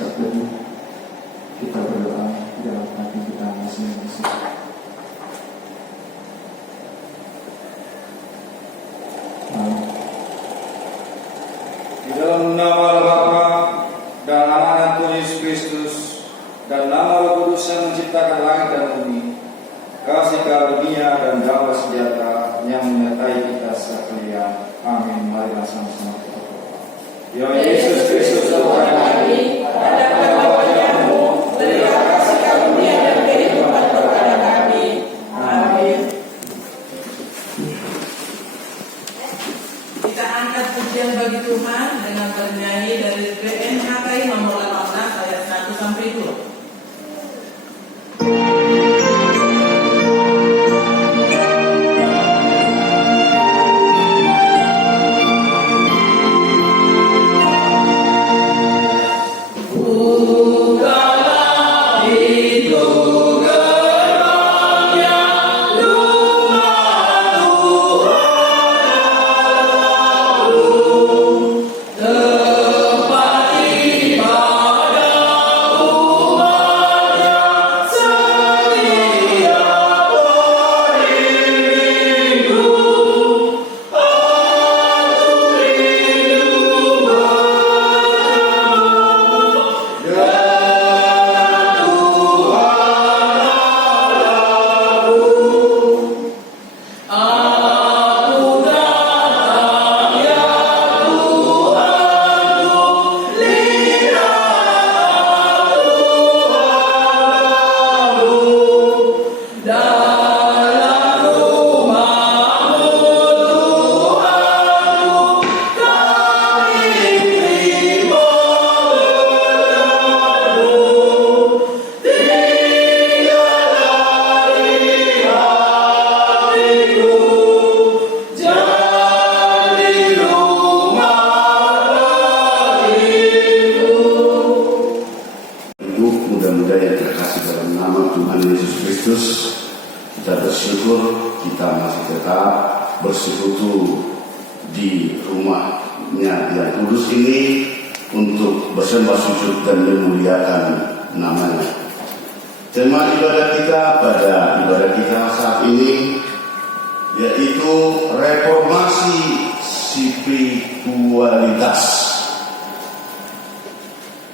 bersikap teduh, kita berdoa di dalam hati kita masing-masing. Di dalam nama Bapa dan anak Tuhan Yesus Kristus dan nama Roh Kudus yang menciptakan langit dan bumi, kasih karunia dan damai sejahtera yang menyertai kita sekalian. Amin. Marilah sama-sama kita berdoa. Ya Yesus Kristus Tuhan kami, hadapkan wajah-Mu, berilah kasih karunia dan kehidupan kepada kami. Amin. Kita angkat pujian bagi Tuhan dengan bernyanyi dari PNHKI nomor 18 ayat 1 sampai 2. bersekutu di rumahnya yang kudus ini untuk bersembah sujud dan memuliakan namanya. Tema ibadah kita pada ibadah kita saat ini yaitu reformasi spiritualitas.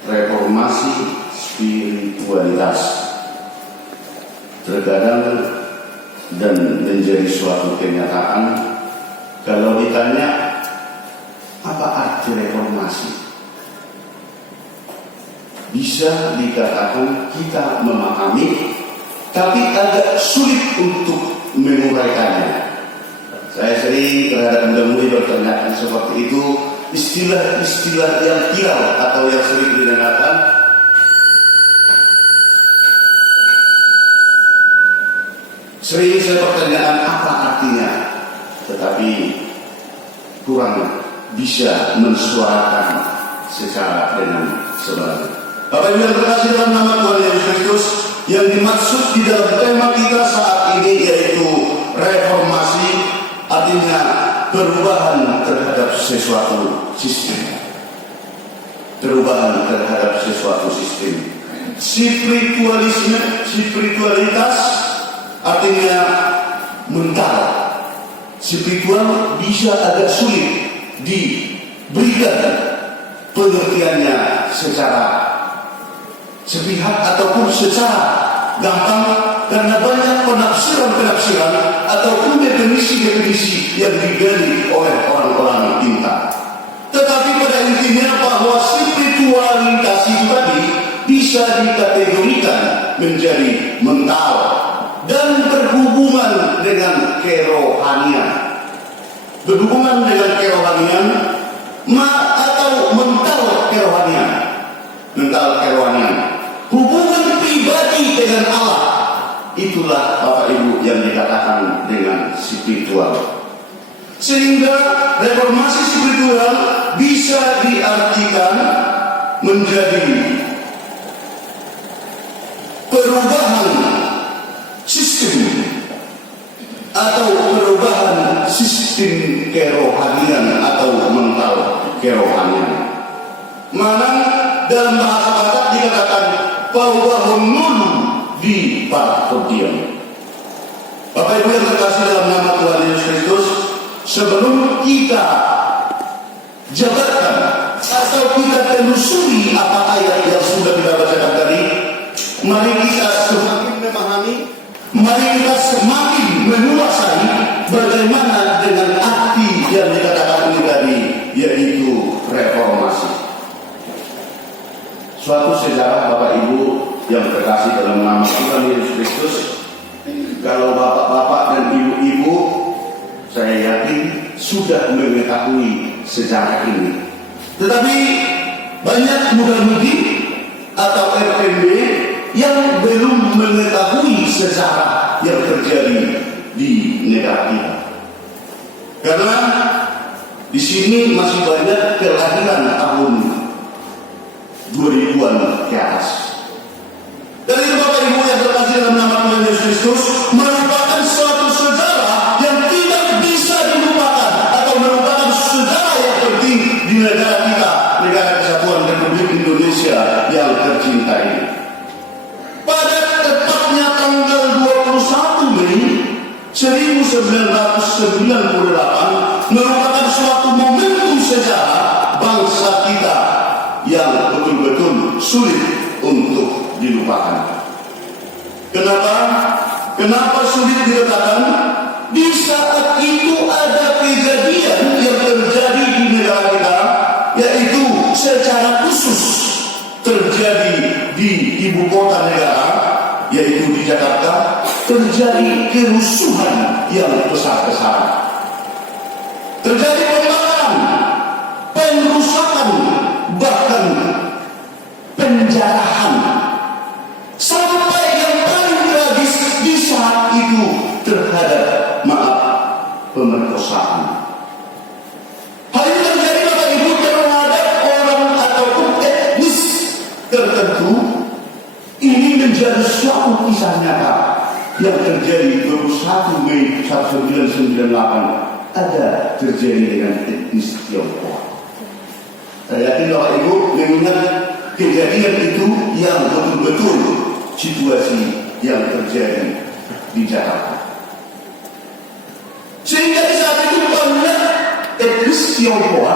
Reformasi spiritualitas terkadang dan menjadi suatu kenyataan kalau ditanya apa arti reformasi, bisa dikatakan kita memahami tapi agak sulit untuk menguraikannya. Saya sering terhadap muda-mudi bertanya seperti itu, istilah-istilah yang viral atau yang sering didengarkan. Sering saya pertanyaan apa artinya, tetapi kurang bisa mensuarakan secara dengan sebenarnya. Bapak Ibu yang terkasih dalam nama Tuhan Yesus Kristus, yang dimaksud di dalam tema kita saat ini yaitu reformasi, artinya perubahan terhadap sesuatu sistem. Perubahan terhadap sesuatu sistem. Spiritualitas artinya mental. Spiritual bisa agak sulit diberikan pengertiannya secara sepihak ataupun secara gampang karena banyak penafsiran ataupun definisi yang digali oleh orang-orang pintar. Tetapi pada intinya bahwa spiritualitas itu tadi bisa dikategorikan menjadi mental dan berhubungan dengan kerohanian. Berhubungan dengan kerohanian atau mental kerohanian. Mental kerohanian. Hubungan pribadi dengan Allah. Itulah Bapak Ibu yang dikatakan dengan spiritual. Sehingga reformasi spiritual bisa diartikan menjadi perubahan sistem atau perubahan sistem kerohanian atau mental kerohanian. Mana dalam bahasa dikatakan bahwa nulu di parodium. Bapak Ibu yang terkasih dalam nama Tuhan Yesus Kristus, sebelum kita jabarkan atau kita telusuri apa ayat yang sudah kita bacakan tadi, mari kita semakin memahami, mari kita semakin menguasai bagaimana dengan arti yang dikatakan ini tadi, yaitu reformasi. Suatu sejarah Bapak Ibu yang terkasih dalam nama Tuhan Yesus Kristus, kalau bapak-bapak dan ibu-ibu, saya yakin sudah mengetahui sejarah ini. Tetapi banyak muda-mudi atau RPB yang belum mengetahui sejarah yang terjadi di negara kita. Karena di sini masih banyak kelahiran tahun 2000-an ke atas. Dan itu Bapak Ibu yang terkasih dalam nama Tuhan Yesus Kristus, merupakan suatu sejarah yang tidak bisa dilupakan, atau merupakan sejarah yang penting di negara kita, negara Kesatuan Republik Indonesia yang tercinta ini. Pada tepatnya tanggal 21 Mei 1998 merupakan suatu momentum sejarah bangsa kita yang betul-betul sulit untuk dilupakan. Kenapa sulit dilupakan? Di saat itu ada kejadian yang terjadi di negara kita, yaitu secara khusus terjadi di ibu kota negara, yaitu di Jakarta, terjadi kerusuhan yang besar-besaran. Terjadi pembakaran, pengerusakan, bahkan penjarahan, sampai yang paling tragis di saat itu terhadap pemerkosaan. Hal ini terjadi Bapak Ibu terhadap orang ataupun etnis tertentu. Ini menjadi suatu kisah nyata yang terjadi 21 Mei 1998 ada terjadi dengan etnis Tionghoa. Saya yakin Bapak Ibu mengingat kejadian itu yang betul-betul situasi yang terjadi di Jakarta. Sehingga di saat itu banyak etnis Tionghoa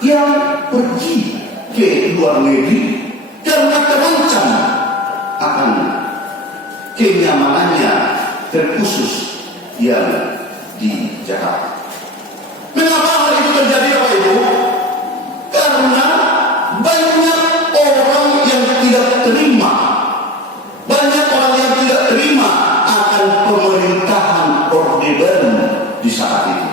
yang pergi ke luar negeri karena terancam akan kenyamanannya terkhusus yang di Jakarta. Mengapa hal itu terjadi Bapak Ibu? Karena banyak orang yang tidak terima, akan pemerintahan Orde Baru di saat itu.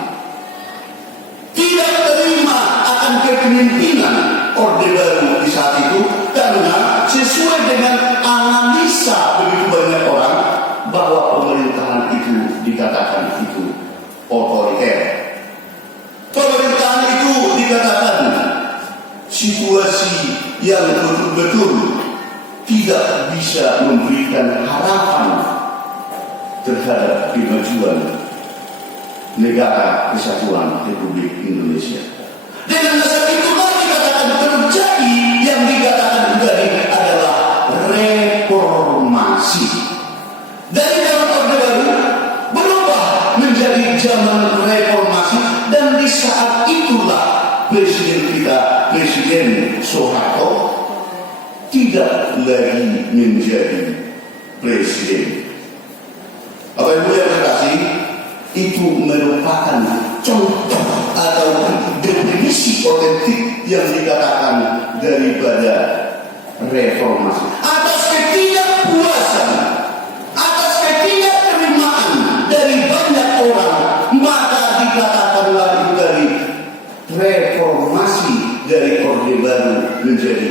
Tidak terima akan kepemimpinan Orde Baru di saat itu, karena sesuai dengan analisa begitu banyak orang bahwa pemerintahan itu dikatakan itu otoriter. Pemerintahan itu dikatakan situasi yang betul-betul tidak bisa memberikan harapan terhadap kemajuan negara Kesatuan Republik Indonesia. Dengan dasar itulah dikatakan terjadi yang dikatakan tadi adalah reformasi. Dari zaman Orde Baru berubah menjadi zaman reformasi, dan di saat itulah Presiden kita, Presiden Soeharto, tidak lagi menjadi presiden. Bapak Ibu yang terkasih, itu merupakan contoh atau definisi otentik yang dikatakan daripada reformasi. Atas ketidakpuasan, atas ketidakterimaan dari banyak orang, maka dikatakanlah itu dari reformasi, dari Orde Baru menjadi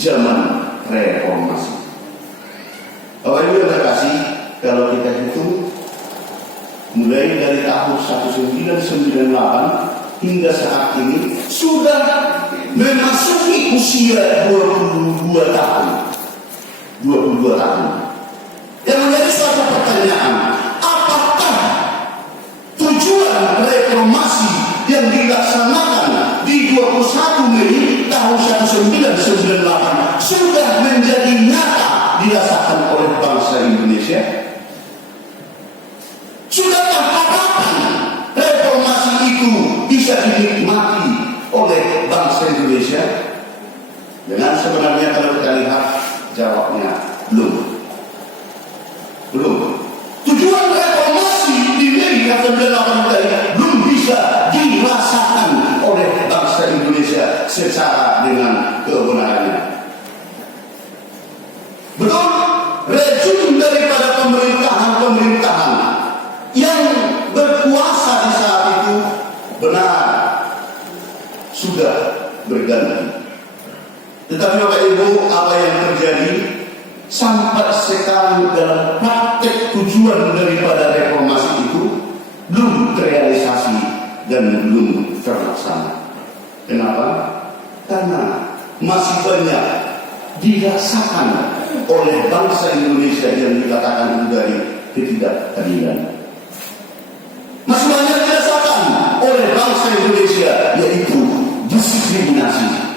zaman reformasi. Bapak Ibu yang terkasih, kalau kita hitung mulai dari tahun 1998 hingga saat ini sudah memasuki usia 22 tahun. 22 tahun. Yang menjadi suatu pertanyaan, apakah tujuan reformasi yang dilaksanakan di 21 Mei tahun tahun 1998 sudah menjadi nyata dirasakan oleh bangsa Indonesia? Sudahkah harapan reformasi itu bisa dinikmati oleh bangsa Indonesia? Dengan sebenarnya kalau kita lihat jawabnya belum. Tujuan reformasi di Mei 1998 tadi belum bisa dirasakan oleh bangsa Indonesia secara dengan kebenarannya. Betul, rejim daripada pemerintahan yang berkuasa di saat itu benar sudah berganti. Tetapi Bapak Ibu, apa yang terjadi sampai sekarang dalam praktek tujuan daripada reformasi itu belum terrealisasi dan belum terlaksana. Kenapa? Karena masih banyak dirasakan oleh bangsa Indonesia yang dikatakan itu dari ketidakadilan. Masih banyak dirasakan oleh bangsa Indonesia yaitu diskriminasi.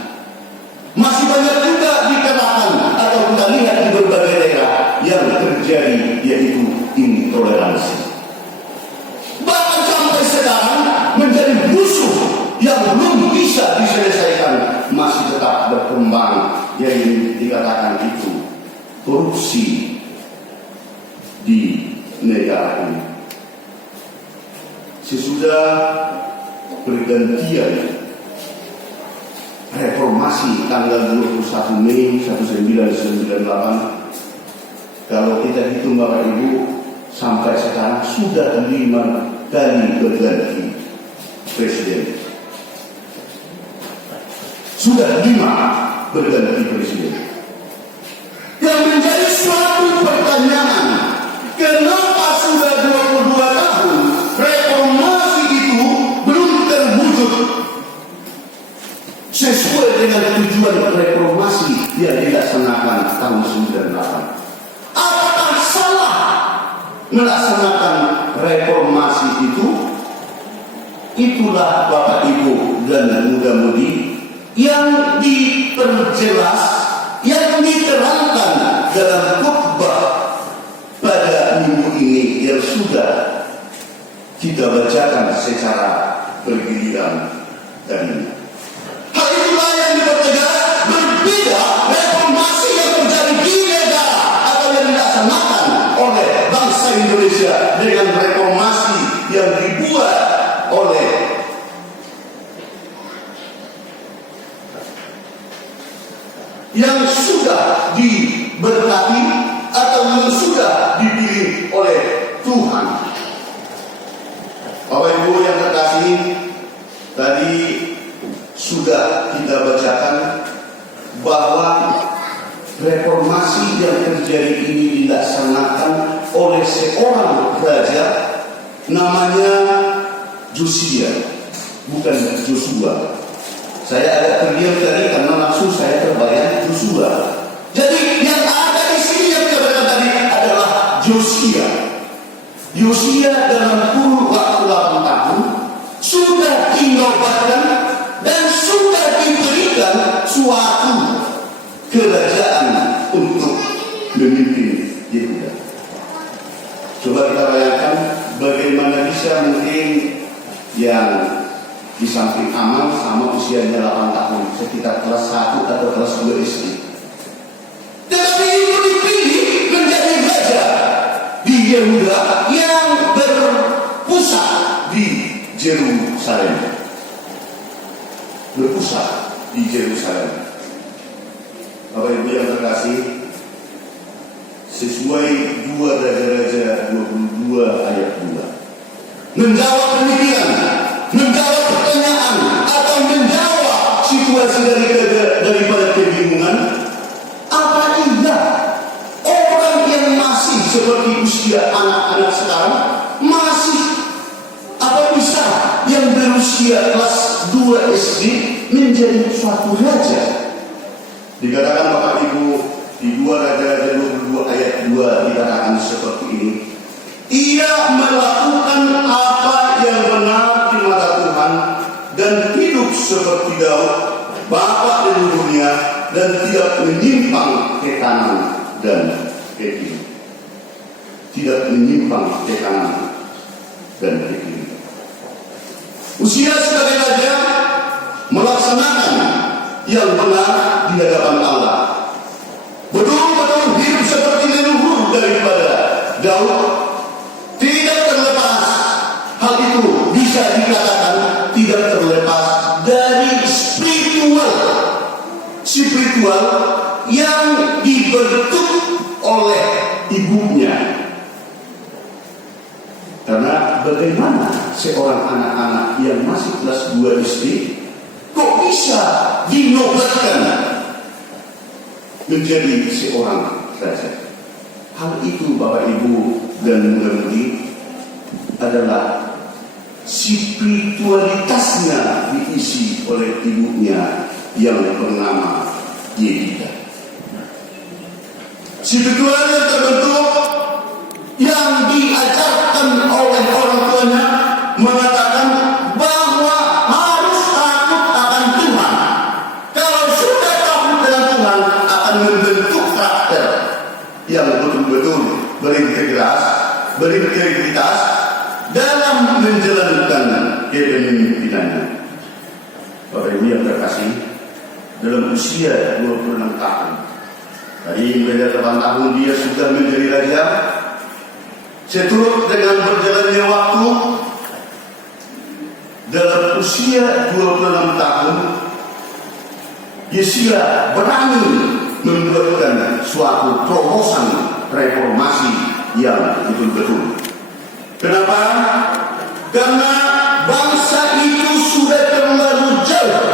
Masih banyak juga dikatakan atau kita lihat di berbagai daerah yang terjadi yaitu intoleransi. Bahkan sampai sekarang menjadi musuh yang belum bisa diselesaikan, masih tetap berkembang, yang dikatakan itu korupsi di negara ini. Sesudah pergantian reformasi tanggal 21 Mei 1998, kalau kita hitung Bapak Ibu, sampai sekarang sudah 5 kali berganti presiden. Sudah 5 berganti presiden. Yang menjadi suatu pertanyaan, kenapa sudah 22 tahun reformasi itu belum terwujud sesuai dengan tujuan reformasi yang dilaksanakan tahun 98. Apakah salah melaksanakan reformasi itu? Itulah Bapak Ibu dan muda-mudi yang diperjelas, yang diterangkan dalam khutbah pada minggu ini yang sudah kita bacakan secara bergiliran tadi. Hal itulah yang dipertegas berbeda reformasi yang terjadi di negara atau yang dilaksanakan oleh bangsa Indonesia dengan reformasi yang dibuat oleh yang sudah diberkati atau yang sudah dipilih oleh Tuhan. Bapak Ibu yang terkasih, tadi sudah kita bacakan bahwa reformasi yang terjadi ini dilaksanakan oleh seorang raja namanya Josia, bukan Joshua. Saya agak terdiam tadi karena langsung saya terbayang Joshua. Jadi yang ada di sini yang kita baca tadi adalah Josia. Josia dalam kurun waktu 8 tahun sudah dinobatkan dan sudah diberikan suatu kerajaan untuk memimpin Yehuda. Coba kita bayangkan bagaimana bisa mungkin yang di samping Amal sama usianya 8 tahun, sekitar kelas 1 atau kelas 2 SD. Tetapi itu dipilih menjadi raja di Yehuda yang berpusat di Yerusalem. Bapak Ibu yang terkasih, sesuai 2 Raja-Raja 22 ayat 2 menjawab demikian, menjawab pertanyaan atau menjawab situasi daripada kebingungan. Apa iya orang yang masih seperti usia anak-anak sekarang masih apa bisa yang berusia kelas 2 SD menjadi suatu raja? Dikatakan Bapak Ibu di 2 Raja-Raja 22 ayat 2 dikatakan seperti ini. Ia melakukan apa yang benar di mata Tuhan dan hidup seperti Daud Bapa dari dunia dan tidak menyimpang ke kanan dan ke kiri. Tidak menyimpang ke kanan dan ke kiri. Usia sebagai raja melaksanakan yang benar di hadapan Allah. Betul-betul hidup seperti leluhur daripada Daud. Tidak terlepas, hal itu bisa dikatakan tidak terlepas dari spiritual yang dibentuk oleh ibunya. Karena bagaimana seorang anak-anak yang masih kelas 2 SD kok bisa dinobatkan menjadi seorang raja? Hal itu Bapak Ibu dan Muda-mudi adalah spiritualitasnya diisi oleh ibunya yang bernama Yedida. Spiritual yang terbentuk, yang diajarkan oleh orang tuanya, mengatakan bahwa harus takut akan Tuhan. Kalau sudah takut dengan Tuhan, akan membentuk karakter yang betul-betul berintegritas dalam menjalankan kepemimpinannya. Bapak Ibu yang terkasih, dalam usia 26 tahun, dari beda 8 tahun dia sudah menjadi raja. Seturut dengan berjalannya waktu, dalam usia 26 tahun, Yesia berani membuatkan suatu terobosan reformasi yang betul-betul. Kenapa? Karena bangsa itu sudah terlalu jauh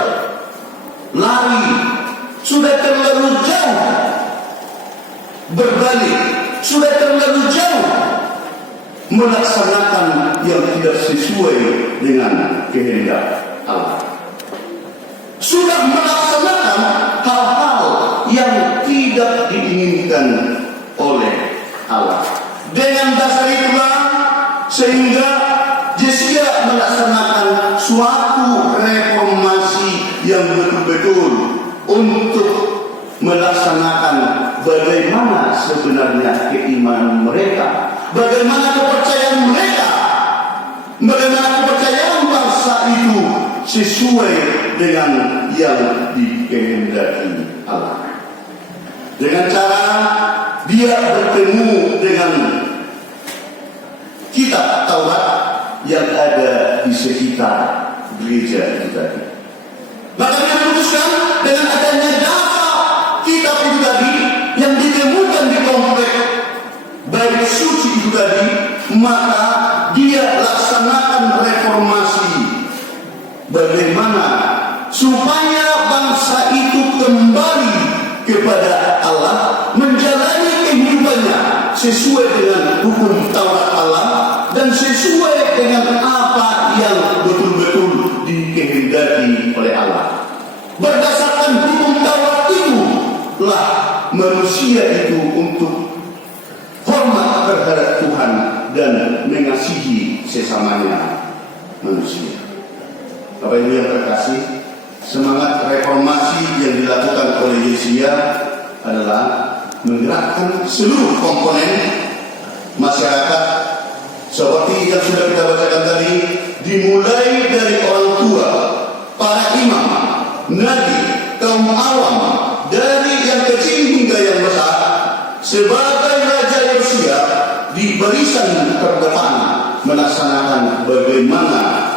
lari, sudah terlalu jauh berbalik, sudah terlalu jauh melaksanakan yang tidak sesuai dengan kehendak Allah. Sudah melaksanakan hal-hal yang tidak diinginkan oleh Allah. Dengan dasar itulah sehingga Yesia melaksanakan suatu reformasi yang betul-betul untuk melaksanakan bagaimana sebenarnya keimanan mereka, bagaimana kepercayaan mereka, bagaimana kepercayaan bangsa itu sesuai dengan yang dikehendaki Allah. Dengan cara dia bertemu dengan kitab Taurat yang ada di sekitar gereja itu tadi. Maka dia memutuskan dengan adanya data kitab itu tadi yang ditemukan di komplek bait suci itu tadi, maka dia laksanakan reformasi. Bagaimana supaya bangsa itu kembali kepada Allah, menjalani kehidupannya sesuai dengan hukum Taurat Allah dan sesuai dengan apa yang betul-betul dikehendaki oleh Allah. Berdasarkan hukum Taurat itu lah manusia itu untuk hormat terhadap Tuhan dan mengasihi sesamanya manusia. Bapak Ibu yang terkasih, semangat reformasi yang dilakukan oleh Yesia adalah menggerakkan seluruh komponen masyarakat seperti yang sudah kita bacakan tadi, dimulai dari orang tua, para imam, nabi, kaum awam, dari yang kecil hingga yang besar. Sebagai Raja Yosia di barisan terdepan melaksanakan bagaimana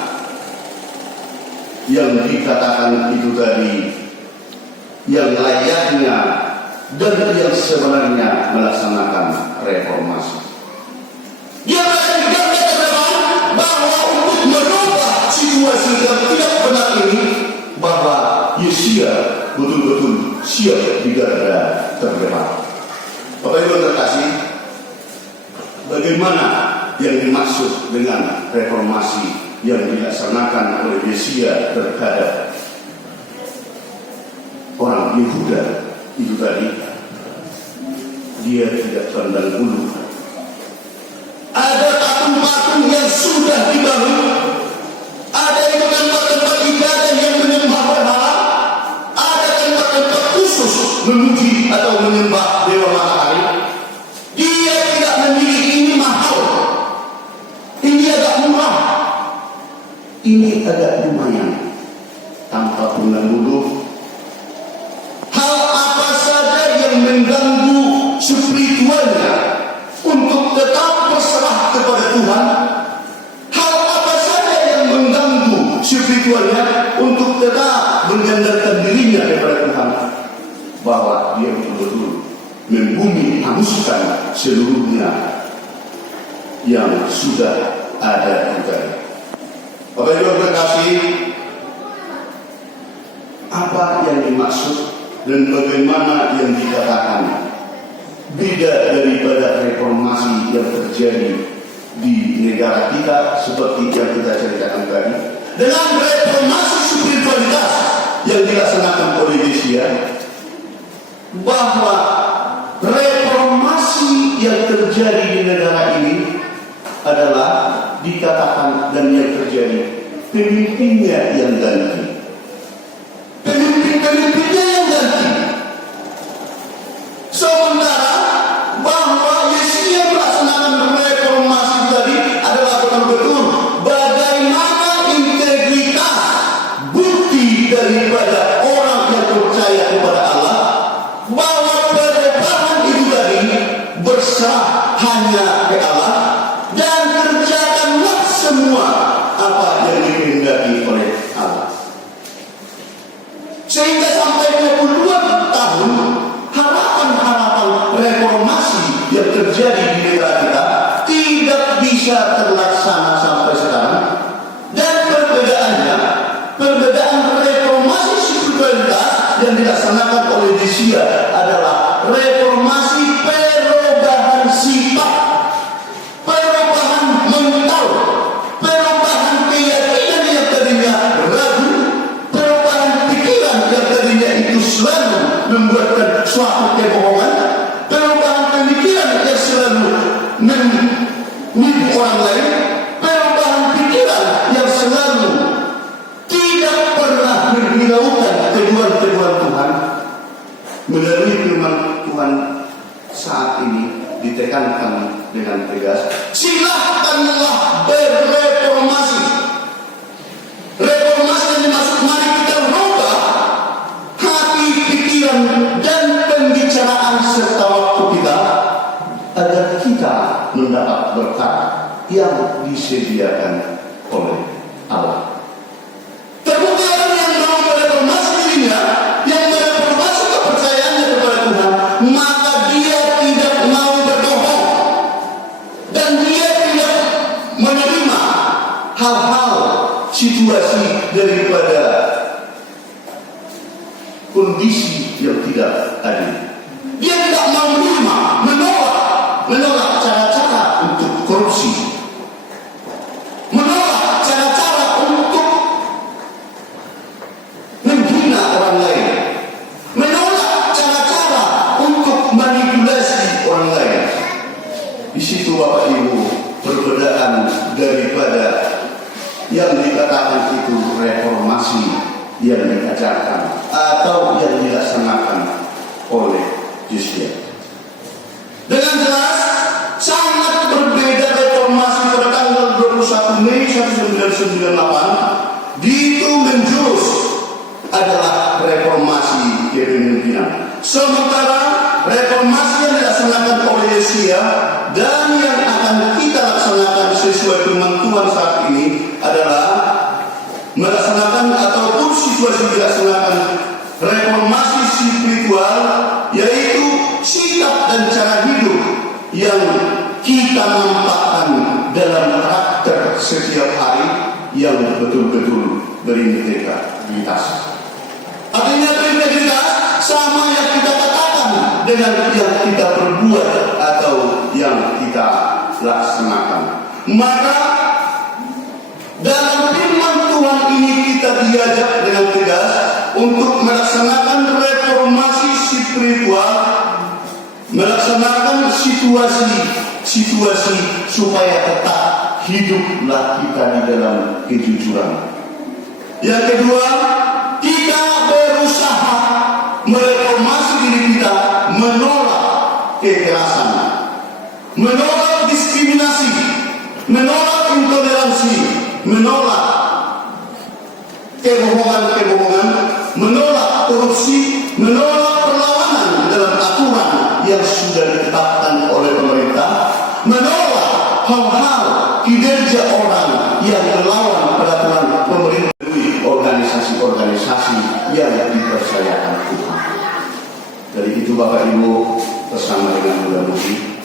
yang dikatakan itu tadi, yang layaknya dan yang sebenarnya melaksanakan reformasi. Dia berkata bahwa untuk merubah situasi yang tidak benar ini, bahwa Yesia betul-betul siap di garda terdepan. Bapak Ibu terkasih, bagaimana yang dimaksud dengan reformasi yang dilaksanakan oleh Yesia terhadap orang Yehuda itu tadi? Dia tidak pandang bulu. Ada patung-patung yang sudah dibangun, ada yang tempat-tempat ibadah yang menyembah berhala, khusus memuji atau menyembah dewa matahari. Dia tidak memilih ini mahal, ini agak murah, ini agak lumayan, tanpa mengganggu. Hal apa saja yang mengganggu spiritualnya untuk tetap berserah kepada Tuhan, hal apa saja yang mengganggu spiritualnya untuk tetap menyandarkan dirinya kepada Tuhan, bahwa dia betul-betul membumi hanguskan seluruhnya yang sudah ada di tadi. Bapak Ibu terkasih, apa yang dimaksud dan bagaimana yang dikatakan beda daripada reformasi yang terjadi di negara kita seperti yang kita ceritakan tadi dengan reformasi spiritualitas yang dilaksanakan oleh Yesia, bahwa reformasi yang terjadi di negara ini adalah dikatakan dan yang terjadi pemimpinnya yang ganti, pemimpinnya yang ganti. Sementara bahwa Yesia melaksanakan reformasi tadi adalah betul-betul bagaimana integritas bukti daripada orang yang percaya kepada Allah, bahwa perubahan itu tadi berserah hanya ke Allah dan kerjakanlah semua apa yang dikehendaki oleh Allah. Sehingga sampai 22 tahun harapan-harapan reformasi yang terjadi di negara kita tidak bisa terlaksana sampai sekarang. Dan perbedaan reformasi spiritualitas yang dilaksanakan oleh Yesia adalah reformasi perubahan sifat, perubahan mental, perubahan keyakinan yang tadinya ragu, perubahan pikiran yang tadinya itu selalu membuatkan suatu kebohongan, perubahan pemikiran yang selalu menipu orang lain, perubahan pikiran yang selalu tidak pernah berhiraukan teguhan-teguhan Tuhan. Melalui firman Tuhan saat ini ditekankan dengan tegas, silakanlah berreformasi. Reformasi yang dimaksud, mari kita rubah hati, pikiran, dan pembicaraan serta waktu kita agar kita mendapat berkat yang disediakan oleh Allah. Terbukti orang yang mau mereformasi dirinya, yang mereformasi kepercayaannya kepada Tuhan, maka dia tidak mau berbohong dan dia tidak menerima hal-hal situasi daripada kondisi yang tidak adil. Dia tidak mau menerima, menolak cara-cara untuk korupsi, menolak cara-cara untuk menghina orang lain, menolak cara-cara untuk manipulasi orang lain. Di situ Bapak Ibu perbedaan daripada yang dikatakan itu reformasi yang diajarkan atau yang dilaksanakan oleh Yesia. Dengan jelas sangat berbeda reformasi pada tanggal 21 Mei 1998 itu menjurus adalah reformasi kepemimpinan. Sementara reformasi yang dilaksanakan oleh Yesia dan yang akan kita laksanakan sesuai firman Tuhan saat ini adalah melaksanakan ataupun situasi dilaksanakan reformasi spiritual, yaitu sikap dan cara hidup yang kita nampakkan dalam karakter setiap hari yang betul-betul berintegritas. Artinya berintegritas sama yang kita katakan dengan yang kita perbuat atau yang kita laksanakan. Maka dalam firman Tuhan ini kita diajak dengan tegas untuk melaksanakan reformasi spiritual, melaksanakan situasi supaya tetap hiduplah kita di dalam kejujuran. Yang kedua, kita berusaha mereformasi menolak kekerasan, menolak diskriminasi, menolak intoleransi, menolak kebohongan-kebohongan, menolak korupsi, menolak perlawanan dalam aturan yang sudah ditetapkan oleh pemerintah, menolak hal-hal kinerja orang yang melawan peraturan pemerintah, organisasi-organisasi yang dipercayakan Tuhan. Dari itu Bapak Ibu bersama dengan muda-mudi,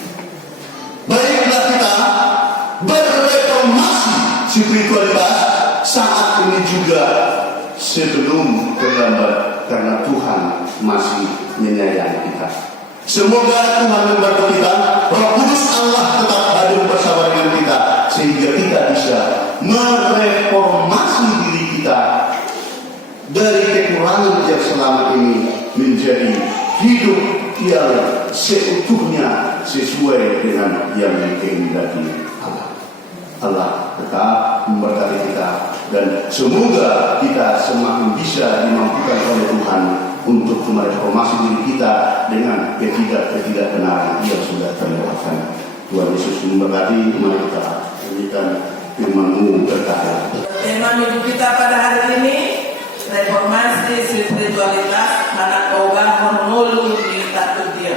baiklah kita berreformasi spiritualitas saat ini juga sebelum terlambat, karena Tuhan masih menyayangi kita. Semoga Tuhan membantu kita, Roh Kudus Allah tetap hadir bersama dengan kita, sehingga kita bisa mereformasi diri kita dari kekurangan yang selama ini menjadi hidup yang seutuhnya sesuai dengan yang dikehendaki Allah. Allah tetap memberkati kita, dan semoga kita semakin bisa dimampukan oleh Tuhan untuk mereformasi diri kita dengan ketidakbenaran yang sudah terlewatkan. Tuhan Yesus memberkati. Mari kita nyanyikan firman-Mu berkah. Tema minggu kita pada hari ini, reformasi spiritualitas anak obah menulu di takut dia.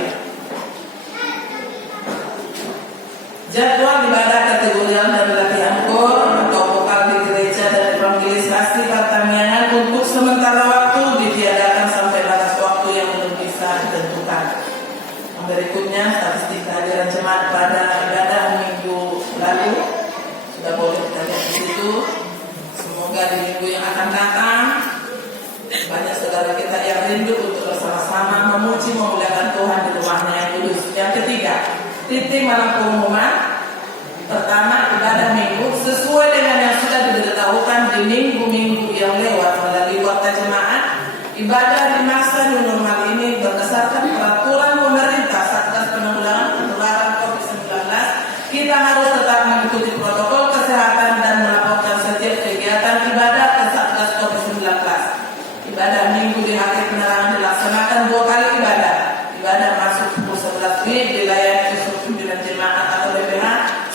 Jadwal ibadah kategorial dan latihan kor atau vokal di gereja dan evangelisasi pertanian untuk sementara waktu ditiadakan sampai batas waktu yang belum bisa ditentukan. Yang berikutnya statistik kehadiran jemaat pada ibadah minggu lalu sudah boleh kita lihat di situ. Semoga di minggu yang akan datang banyak saudara kita yang rindu untuk bersama-sama memuji memuliakan Tuhan di rumahnya yang kudus. Yang ketiga, titik malam pengumuman. Pertama, ibadah minggu sesuai dengan yang sudah diberitahukan di minggu-minggu yang lewat melalui warta jemaat. Ibadah di masa new normal ini berdasarkan peraturan pemerintah Satgas Penanggulangan Penularan COVID-19. Kita harus tetap mengikuti protokol kesehatan dan melaporkan setiap kegiatan ibadah ke Satgas COVID-19. Ibadah minggu di HK Penerangan dilaksanakan 2 kali ibadah. Ibadah masuk pukul 11 WIB dilayani pimpinan jemaat atau BPH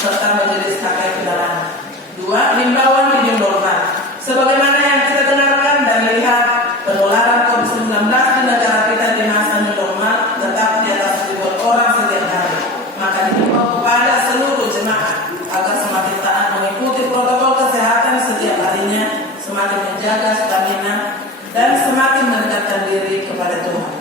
serta majelis HK Penerangan. 2. Himbauan di new normal. Sebagaimana yang kita dengarkan dan lihat, penularan COVID-19 di negara kita di masa new normal tetap di atas 1000 orang setiap hari. Maka dihimbau kepada seluruh jemaat agar semakin taat mengikuti protokol kesehatan setiap harinya, semakin menjaga stamina dan semakin mendekatkan diri kepada Tuhan.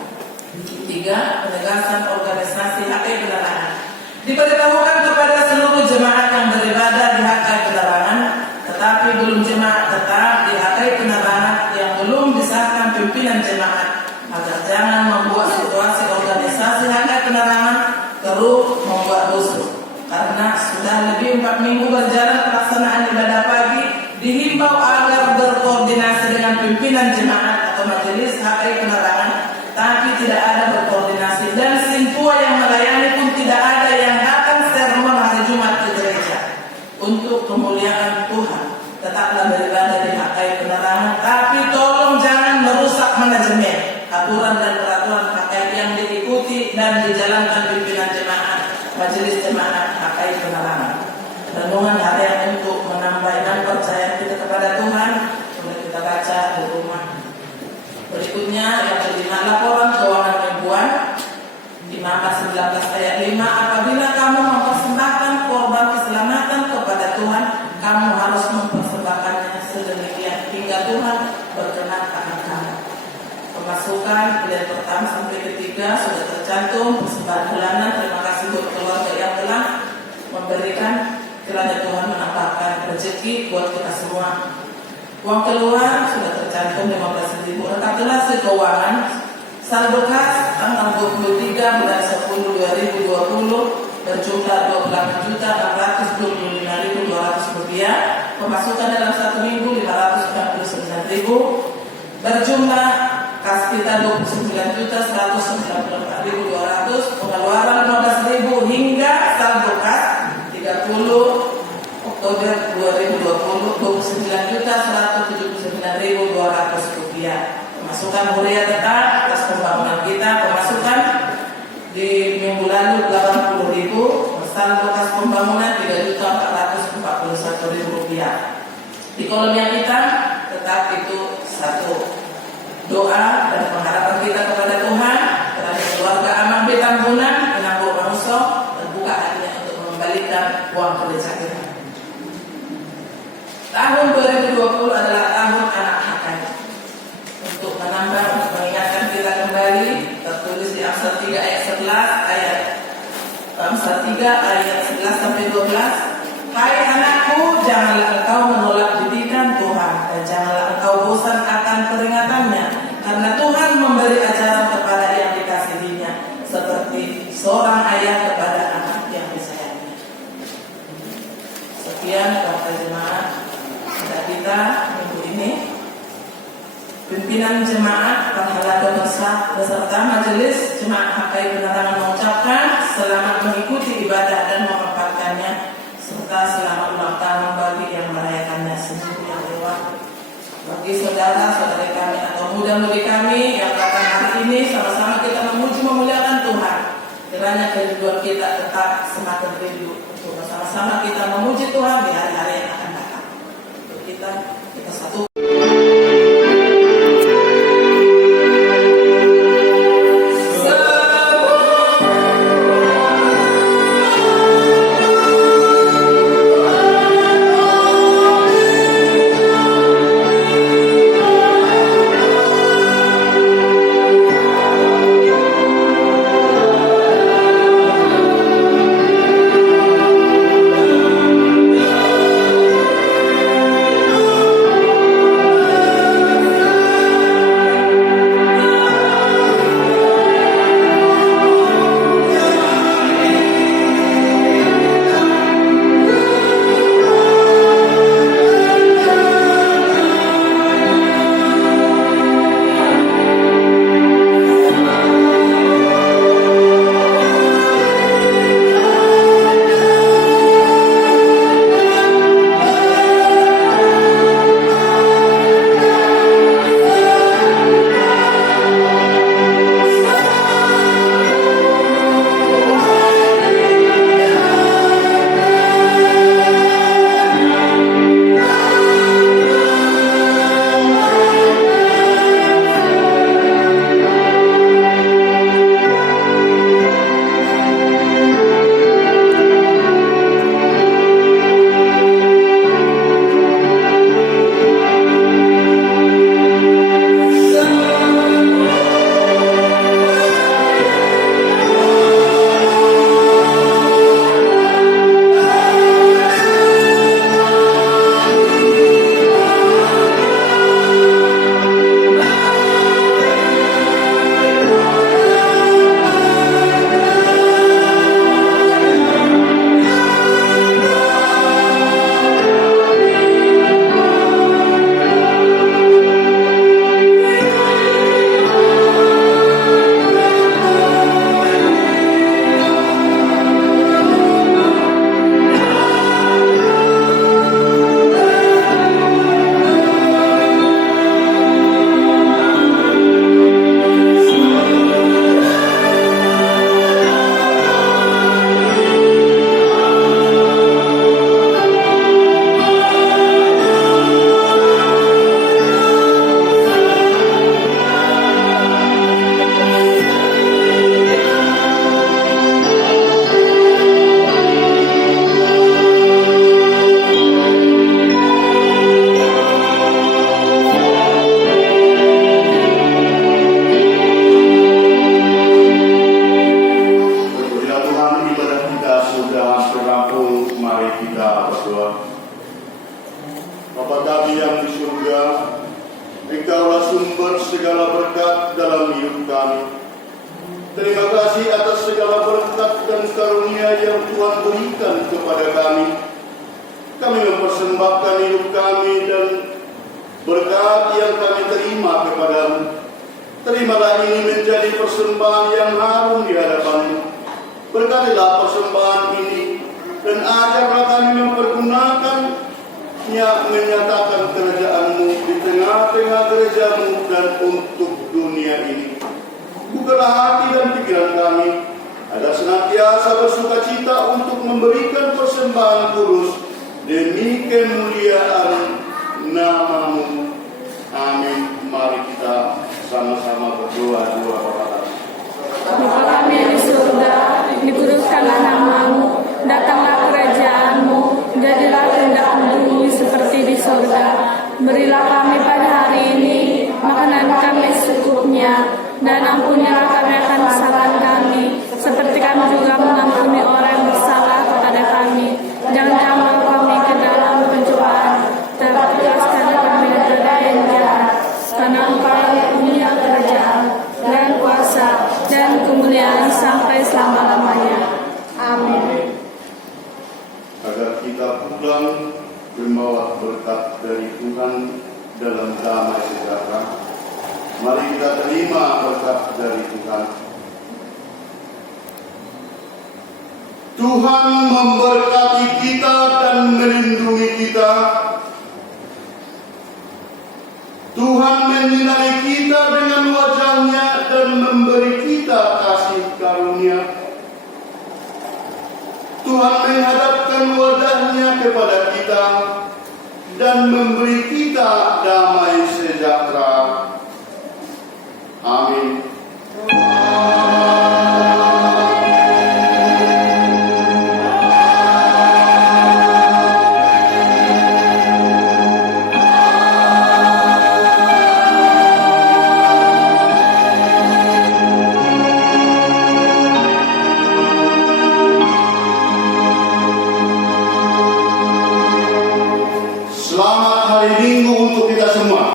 3. Penegasan organisasi HK Penerangan. Diberitahukan kepada seluruh jemaat yang beribadah di HK Penerangan, tetapi belum jemaat tetap di HK Penerangan yang belum disahkan pimpinan jemaat, agar jangan membuat situasi organisasi HK Penerangan keruh membuat rusuh. Karena sudah lebih 4 minggu berjalan pelaksanaan ibadah pagi, dihimbau agar berkoordinasi dengan pimpinan jemaat atau majelis HK Penerangan, tapi tidak ada berkoordinasi, dan sintua yang melayani pun tidak ada yang datang sermon hari Jumat ke gereja untuk kemuliaan Tuhan. Tetaplah beribadah di HK Penerangan, tapi tolong jangan merusak manajemen, aturan dan peraturan HK yang diikuti dan dijalankan pimpinan jemaat, majelis jemaat HK Penerangan. Renungan harian untuk menambah iman percaya kita kepada Tuhan sudah kita baca di rumah. Berikutnya yang kelima, laporan keuangan mingguan. Di Matius 19 ayat 5, apabila kamu mempersembahkan korban keselamatan kepada Tuhan, kamu harus mempersembahkannya sedemikian hingga Tuhan berkenan akan kamu. Pemasukan pilihan pertama sampai ketiga sudah tercantum. Persembahan bulanan, terima kasih buat keluarga yang telah memberikan. Kiranya Tuhan menambahkan rezeki buat kita semua. Uang keluar sudah tercantum 15.000. Rekapitulasi keuangan saldo kas tanggal 23 bulan 10 2020 berjumlah 28.625.200 rupiah. Pemasukan dalam 1 minggu 549.000. Berjumlah kas kita 29.194.200. Pengeluaran 15.000 hingga saldo kas 30 Oktober 2020 29.179.200 rupiah. Pemasukan harian tetap atas pembangunan kita. Pemasukan saldo kas pembangunan Rp3.441.000. Di kolom yang hitam tetap itu satu doa dan pengharapan kita kepada Tuhan terhadap keluarga Amang Betambunan dengan Bapak Muso terbuka hatinya untuk mengembalikan uang gereja kita. Tahun 2020 adalah tahun anak hakai. Untuk menambah, untuk mengingatkan kita kembali, tertulis di Amsal 3 ayat 11 ayat Amsal 3 ayat 11 sampai 12. Hai anakku, janganlah engkau menolak didikan Tuhan dan janganlah engkau bosan akan peringatannya, karena Tuhan memberi ajaran kepada yang dikasihinya seperti seorang ayah kepada anak yang disayanginya. Sekian kata jemaat kita minggu ini. Pimpinan jemaat Pahala Pemirsa beserta majelis jemaat HKI Penerangan mengucapkan selamat mengikuti ibadah dan memanfaatkannya, serta selamat ulang tahun bagi yang merayakannya seminggu yang lewat. Bagi saudara-saudari kami atau muda-mudi kami yang datang hari ini, sama-sama kita memuji memuliakan Tuhan. Kiranya kehidupan kita tetap semakin rindu untuk bersama-sama kita memuji Tuhan di hari-hari yang akan datang. Untuk kita satu. Terima kasih atas segala berkat dan karunia yang Tuhan berikan kepada kami. Kami mempersembahkan hidup kami dan berkat yang kami terima kepadamu. Terimalah ini menjadi persembahan yang harum di hadapan-Mu. Berkatilah persembahan ini dan ajarlah kami mempergunakannya menyatakan kerajaan-Mu di tengah-tengah gereja-Mu dan untuk dunia ini. Bukalah hati dan pikiran kami agar senantiasa bersukacita untuk memberikan persembahan kudus demi kemuliaan nama-Mu. Amin. Mari kita sama-sama berdoa dua kali. Bapa kami yang di surga, dikuduskanlah nama-Mu, datanglah kerajaan-Mu, jadilah kehendak-Mu di bumi seperti di surga. Berilah kami pada hari ini makanan kami secukupnya, dan ampunilah kami akan kesalahan kami, seperti kami juga mengampuni orang yang bersalah kepada kami. Jangan bawa kami ke dalam pencobaan, tetapi bebaskanlah kami dari yang jahat. Karena Engkau yang punya kerajaan dan kuasa dan kemuliaan sampai selama-lamanya. Amin. Agar kita pulang membawa berkat dari Tuhan dalam damai sejahtera, mari kita terima berkat dari Tuhan. Tuhan memberkati kita dan melindungi kita. Tuhan menyinari kita dengan wajah-Nya dan memberi kita kasih karunia. Tuhan menghadapkan wajah-Nya kepada kita dan memberi kita